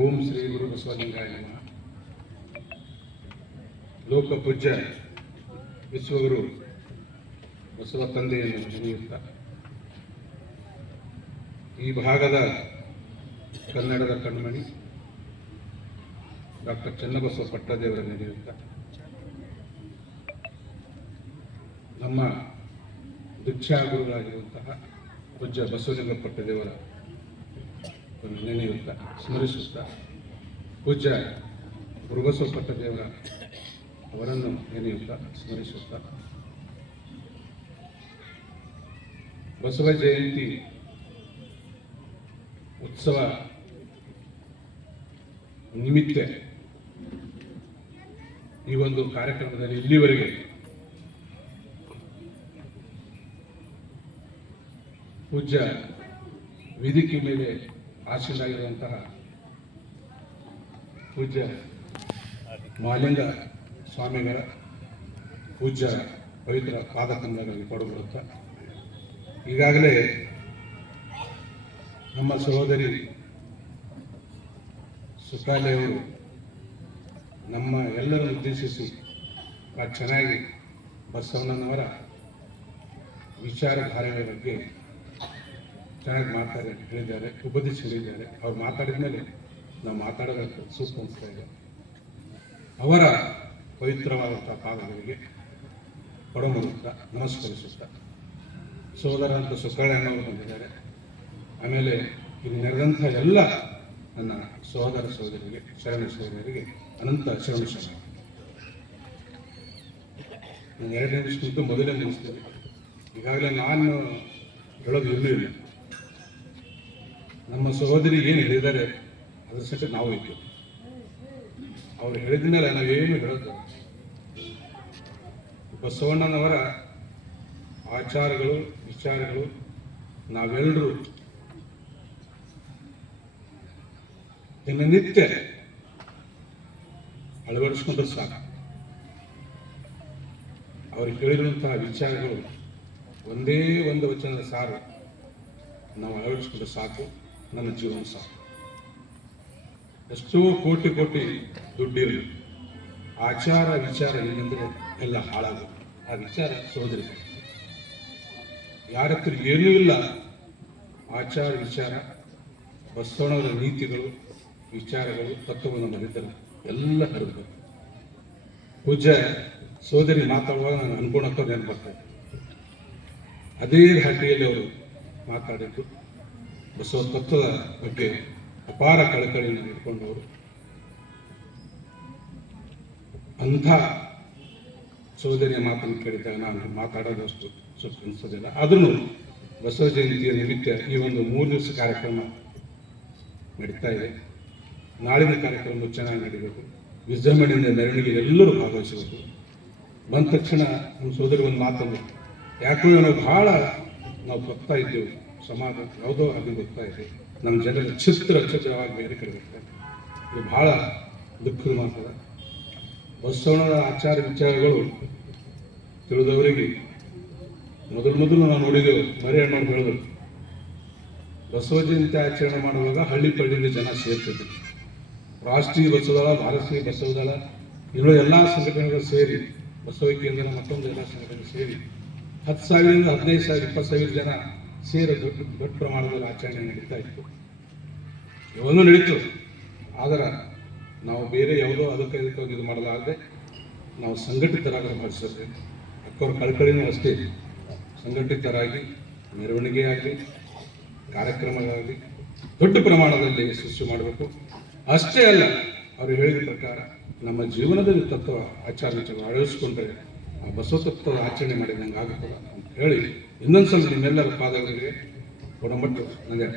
ಓಂ ಶ್ರೀ ಗುರು ಬಸವಲಿಂಗಾಯ ನಮಃ. ಲೋಕ ಪೂಜ್ಯ ವಿಶ್ವಗುರು ಬಸವ ತಂದೆಯನ್ನು ನೆನೆಯುತ್ತಾ ಈ ಭಾಗದ ಕನ್ನಡದ ಕಣ್ಮಣಿ ಡಾಕ್ಟರ್ ಚನ್ನಬಸವ ಪಟ್ಟದೇವರ ನೆನೆಯುತ್ತಾ ನಮ್ಮ ದೀಕ್ಷಾಗುರುಗಳಾಗಿರುವಂತಹ ಪೂಜ್ಯ ಬಸವಲಿಂಗ ಪಟ್ಟದೇವರ ನೆನೆಯುತ್ತಾ ಸ್ಮರಿಸುತ್ತಾ ಪೂಜ್ಯ ಗುರುಬಸವ ಪಟ್ಟದೇವರ ಅವರನ್ನು ನೆನೆಯುತ್ತಾ ಸ್ಮರಿಸುತ್ತಾ ಬಸವ ಜಯಂತಿ ಉತ್ಸವ ನಿಮಿತ್ತ ಈ ಒಂದು ಕಾರ್ಯಕ್ರಮದಲ್ಲಿ ಇಲ್ಲಿವರೆಗೆ ಪೂಜ್ಯ ವೇದಿಕೆ ಮೇಲೆ ಆಸೀನರಾಗಿರುವಂತಹ ಪೂಜ್ಯ ಮಹಾಲಿಂಗ ಸ್ವಾಮಿಗಳ ಪೂಜ್ಯ ಪವಿತ್ರ ಪಾದಕಂದಗಳಿಗೆ ಕೊಡಬರುತ್ತಾ ಈಗಾಗಲೇ ನಮ್ಮ ಸಹೋದರಿ ಸುಕಾಲೆಯವರು ನಮ್ಮ ಎಲ್ಲರನ್ನು ಉದ್ದೇಶಿಸಿ ಚೆನ್ನಾಗಿ ಬಸವಣ್ಣನವರ ವಿಚಾರಧಾರೆಗಳ ಬಗ್ಗೆ ಚೆನ್ನಾಗಿ ಹೇಳಿದ್ದಾರೆ, ಉಪದೇಶ ಹೇಳಿದ್ದಾರೆ. ಅವ್ರು ಮಾತಾಡಿದ ಮೇಲೆ ನಾವು ಮಾತಾಡೋದಕ್ಕೆ ಸೂಕ್ತ ಅನಿಸ್ತಾ ಇದೆ. ಅವರ ಪವಿತ್ರವಾದಂಥ ಪಾದಗಳಿಗೆ ಕೊಡಮುಡುತ್ತಾ ನಮಸ್ಕರಿಸುತ್ತಾ ಸೋದರ ಅಂತ ಸುಕ್ಕಳಣ್ಣವರು ಬಂದಿದ್ದಾರೆ. ಆಮೇಲೆ ಇಲ್ಲಿ ನೆರೆದಂಥ ಎಲ್ಲ ನನ್ನ ಸಹೋದರ ಸಹೋದರಿಗೆ ಶರಣ ಸಹೋದರಿಗೆ ಅನಂತ ಶರಣ ಶರಣ. ನಾನು 2 ನಿಮಿಷಕ್ಕಿಂತ ಮೊದಲೇ ಮುಗಿಸ್ತೀನಿ. ಈಗಾಗಲೇ ನಾನು ಹೇಳೋದು ಇರಲಿಲ್ಲ. ನಮ್ಮ ಸಹೋದರಿ ಏನು ಹೇಳಿದ್ದಾರೆ ಅದ್ರ ಸಹಿತ ನಾವು ಇತ್ತು. ಅವ್ರು ಹೇಳಿದ ಮೇಲೆ ನಾವೇನು ಹೇಳೋದು. ಬಸವಣ್ಣನವರ ಆಚಾರಗಳು ವಿಚಾರಗಳು ನಾವೆಲ್ಲರೂ ದಿನನಿತ್ಯ ಅಳವಡಿಸ್ಕೊಂಡ್ರೆ ಸಾಕು. ಅವ್ರಿಗೆ ಹೇಳಿರುವಂತಹ ವಿಚಾರಗಳು ಒಂದೇ ಒಂದು ವಚನದ ಸಾರು ನಾವು ಅಳವಡಿಸ್ಕೊಂಡ್ರೆ ಸಾಕು. ನನ್ನ ಜೀವನ ಸಾಕು. ಎಷ್ಟೋ ಕೋಟಿ ಕೋಟಿ ದುಡ್ಡಿರಲಿ, ಆಚಾರ ವಿಚಾರ ಏನಂದ್ರೆ ಎಲ್ಲ ಹಾಳಾಗೋದು. ಆ ವಿಚಾರ ಸೋದರಿ ಯಾರ ಹತ್ರ ಏನೂ ಇಲ್ಲ. ಆಚಾರ ವಿಚಾರ ಬಸವಣ್ಣವರ ನೀತಿಗಳು ವಿಚಾರಗಳು ತತ್ವವನ್ನು ಮರೆತಲ್ಲ ಎಲ್ಲ ಹರಿದು ಪೂಜ್ಯ ಸೋದರಿ ಮಾತಾಡುವಾಗ ನಾನು ಅನ್ಕೊಳಕ್ಕೆ ನೆನಪಾಗ್ತದೆ. ಅದೇ ಧಾಟಿಯಲ್ಲಿ ಅವರು ಮಾತಾಡಿದ್ದು ಬಸವ ತತ್ವದ ಬಗ್ಗೆ ಅಪಾರ ಕಳಕಳಿಯನ್ನು ಇಟ್ಕೊಂಡವರು. ಅಂಥ ಸೋದರಿಯ ಮಾತನ್ನು ಕೇಳಿದಾಗ ನಾನು ಮಾತಾಡೋದಷ್ಟು ಸ್ವಲ್ಪ ಅನಿಸೋದಿಲ್ಲ. ಆದ್ರೂ ಬಸವ ಜಯಂತಿಯ ನಿಮಿತ್ತ ಈ ಒಂದು 3 ದಿವಸ ಕಾರ್ಯಕ್ರಮ ನಡೀತಾ ಇದೆ. ನಾಳಿನ ಕಾರ್ಯಕ್ರಮ ಚೆನ್ನಾಗಿ ನಡೀಬೇಕು. ವಿಜೃಂಭಣೆಯಿಂದ ಮೆರವಣಿಗೆ ಎಲ್ಲರೂ ಭಾಗವಹಿಸಬೇಕು. ಬಂದ ತಕ್ಷಣ ನಮ್ಮ ಸೋದರಿ ಒಂದು ಮಾತನ್ನು ಯಾಕೋ ನಾವು ಬಹಳ ಬರ್ತಾ ಇದ್ದೇವೆ, ಸಮಾಜ ಯಾವುದೋ ಅದು ಬರ್ತಾ ಇದೆ, ನಮ್ಮ ಜನರ ಚಿತ್ರವಾಗಿ ಬೇರೆ ಕಡೆ ಬರ್ತಾರೆ. ಇದು ಬಹಳ ದುಃಖದ ಮಾತದ. ಬಸವಣ್ಣನ ಆಚಾರ ವಿಚಾರಗಳು ತಿಳಿದವರಿಗೆ ಮೊದಲು ನಾವು ನೋಡಿದೆವು. ಮರಿ ಅಣ್ಣವ್ರು ಹೇಳಿದ್ರು, ಬಸವ ಜಯಂತಿ ಆಚರಣೆ ಮಾಡುವಾಗ ಹಳ್ಳಿ ಪಳ್ಳಿಯಿಂದ ಜನ ಸೇರ್ತಿದ್ರು. ರಾಷ್ಟ್ರೀಯ ಬಸವದಳ, ಭಾರತೀಯ ಬಸವದಳ ಇರೋ ಎಲ್ಲ ಸಂಘಟನೆಗಳು ಸೇರಿ, ಬಸವ ಕೇಂದ್ರ ಮತ್ತೊಂದು ಎಲ್ಲ ಸಂಘಟನೆ ಸೇರಿ 10,000ರಿಂದ 15,000 20,000 ಜನ ಸೇರಿ ದೊಡ್ಡ ಪ್ರಮಾಣದಲ್ಲಿ ಆಚರಣೆ ನಡೀತಾ ಇತ್ತು. ಇವನು ನಡೀತು. ಆದರೆ ನಾವು ಬೇರೆ ಯಾವುದೋ ಅದಕ್ಕೆ ಇದು ಮಾಡಲಾಗದೆ ನಾವು ಸಂಘಟಿತರಾಗಿ ಮಾಡಿಸಬೇಕು. ಅಕ್ಕವ್ರ ಕಳಕಳಿನೂ ಅಷ್ಟೇ. ಸಂಘಟಿತರಾಗಿ ಮೆರವಣಿಗೆ ಆಗಲಿ ಕಾರ್ಯಕ್ರಮಗಳಾಗಲಿ ದೊಡ್ಡ ಪ್ರಮಾಣದಲ್ಲಿ ಯಶಸ್ವಿ ಮಾಡಬೇಕು. ಅಷ್ಟೇ ಅಲ್ಲ, ಅವರು ಹೇಳಿದ ಪ್ರಕಾರ ನಮ್ಮ ಜೀವನದಲ್ಲಿ ತತ್ವ ಆಚಾರ ಅಳವಡಿಸ್ಕೊಂಡ್ರೆ ಆ ಬಸವ ತತ್ವದ ಆಚರಣೆ ಮಾಡಿದಂಗೆ ಆಗುತ್ತಲ್ಲ ಅಂತ ಹೇಳಿ ಇನ್ನೊಂದ್ಸಲ ನಿಮ್ಮೆಲ್ಲರ ಪಾದಗಳಿಗೆ ಕೊಡಮಟ್ಟು ನನಗೆ